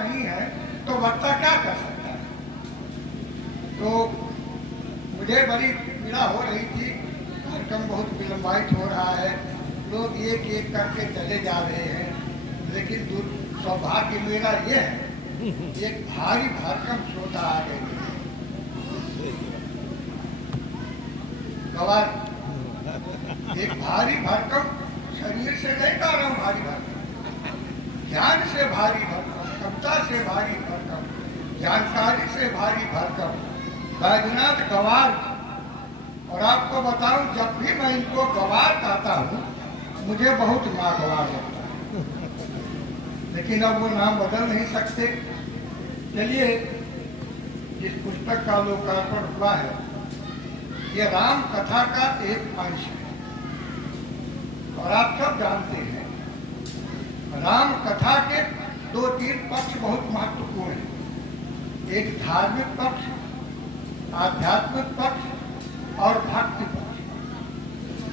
नहीं है तो वक्ता क्या कर सकता है। तो मुझे बड़ी पीड़ा हो रही थी, कार्यक्रम बहुत विलंबित हो रहा है, लोग एक एक करके चले जा रहे हैं, लेकिन सौभाग्य मेरा ये है, एक भारी भरकम श्रोता आ गए गवार, एक भारी भरकम, शरीर से नहीं कह रहा हूँ भारी भरकम, ज्ञान से भारी भरकम, कविता से भारी भरकम, जानकारी से भारी भरकम बैजनाथ गवार। और आपको बताऊं, जब भी मैं इनको गवार कहता हूँ मुझे बहुत नागवार लगता है, लेकिन अब वो नाम बदल नहीं सकते। चलिए, जिस पुस्तक का लोकार्पण हुआ है ये राम कथा का एक अंश है, और आप सब जानते हैं राम कथा के 2-3 पक्ष बहुत महत्वपूर्ण हैं। एक धार्मिक पक्ष, आध्यात्मिक पक्ष और भक्ति पक्ष,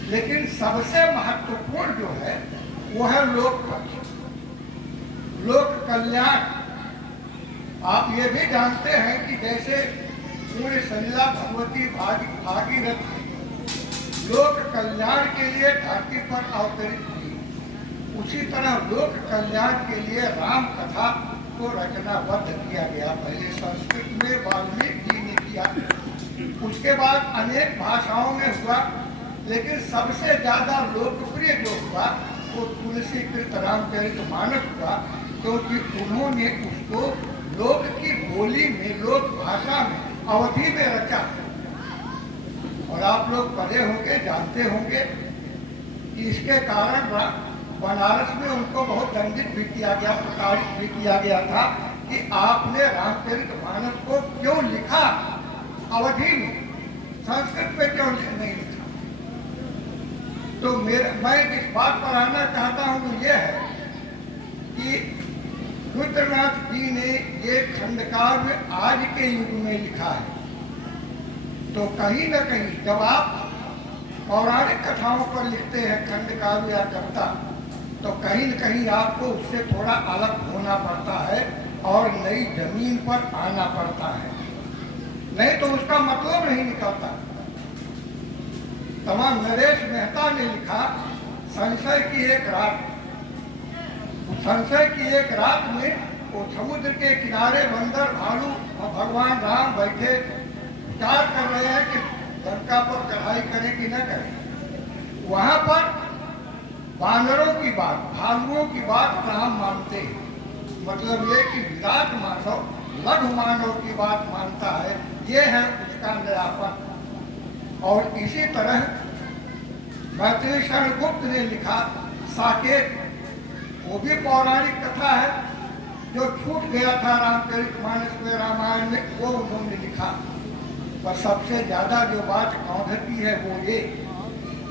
लेकिन सबसे महत्वपूर्ण जो है वो है लोक पक्ष, लोक कल्याण। आप ये भी जानते हैं कि जैसे पूर्ण सलिला भगवती भागीरथ लोक कल्याण के लिए धरती पर अवतरित हुई, उसी तरह लोक कल्याण के लिए राम कथा को रचनाबद्ध किया गया। पहले संस्कृत में वाल्मीकि जी ने किया, उसके बाद अनेक भाषाओं में हुआ, लेकिन सबसे ज्यादा लोकप्रिय जो हुआ वो तुलसीकृत रामचरितमानस हुआ, क्योंकि उन्होंने उसको लोक की बोली में, लोक भाषा में, अवधि में रचा। और आप लोग पढ़े होंगे, जानते होंगे कि इसके कारण बनारस में उनको बहुत दंडित भी किया गया, प्रताड़ित भी किया गया था कि आपने रामचरितमानस को क्यों लिखा अवधि में, संस्कृत में क्यों नहीं लिखा। तो मैं इस बात पर आना चाहता हूँ वो ये है कि रुद्रनाथ जी ने ये खंडकाव्य आज के युग में लिखा है, तो कहीं न कहीं जब आप पौराणिक कथाओं पर लिखते हैं खंडकाव्य या कविता, तो कहीं न कहीं आपको उससे थोड़ा अलग होना पड़ता है और नई जमीन पर आना पड़ता है, नहीं तो उसका मतलब नहीं निकलता। तमाम नरेश मेहता ने लिखा संशय की एक रात। संशय की एक रात में वो समुद्र के किनारे बंदर, भालू और भगवान राम बैठे विचार कर रहे हैं कि लंका पर चढ़ाई करें कि न करें। वहां पर बानरों की बात, भालुओं की बात राम मानते हैं, मतलब ये कि विराट मानव लघु मानव की बात मानता है, ये है उसका नयापन। और इसी तरह मैथिली शरण गुप्त ने लिखा साकेत, वो भी पौराणिक कथा है जो छूट गया था रामचरितमानस में, रामायण में, वो उन्होंने लिखा। पर सबसे ज्यादा जो बात कौंधती है वो ये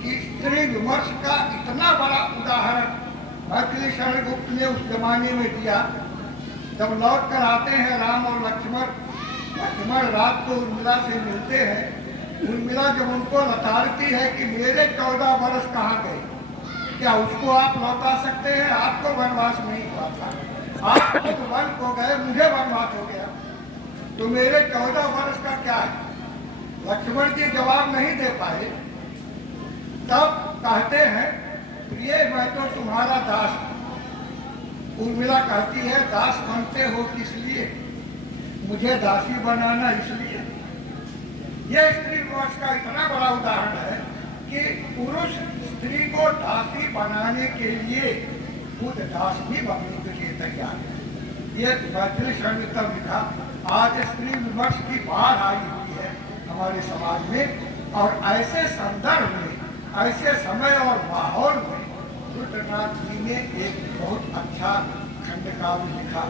कि स्त्री विमर्श का इतना बड़ा उदाहरण मैथिली शरण गुप्त ने उस जमाने में दिया। जब लौट कर आते हैं राम और लक्ष्मण रात को उर्मिला से मिलते हैं, उर्मिला जब उनको लताड़ती है कि मेरे 14 वर्ष कहाँ गए, क्या उसको आप लौटा सकते हैं? आपको वनवास नहीं हुआ था, आप खुद वन को गए, मुझे वनवास हो गया, तो मेरे 14 वर्ष का क्या है? लक्ष्मण जी जवाब नहीं दे पाए। तब कहते हैं प्रिय मैं तो तुम्हारा दास। उर्मिला कहती है दास बनते हो किस लिए? मुझे दासी बनाना इसलिए। यह स्त्री विमर्श का इतना बड़ा उदाहरण है कि पुरुष स्त्री को दासी बनाने के लिए खुद दास भी बनने के लिए तैयार है। ये मैथिली शरण ने तब लिखा। आज स्त्री विमर्श की बाढ़ आई हुई है हमारे समाज में, और ऐसे संदर्भ में, ऐसे समय और माहौल में रुद्रनाथ जी ने एक बहुत अच्छा खंडकाव्य लिखा।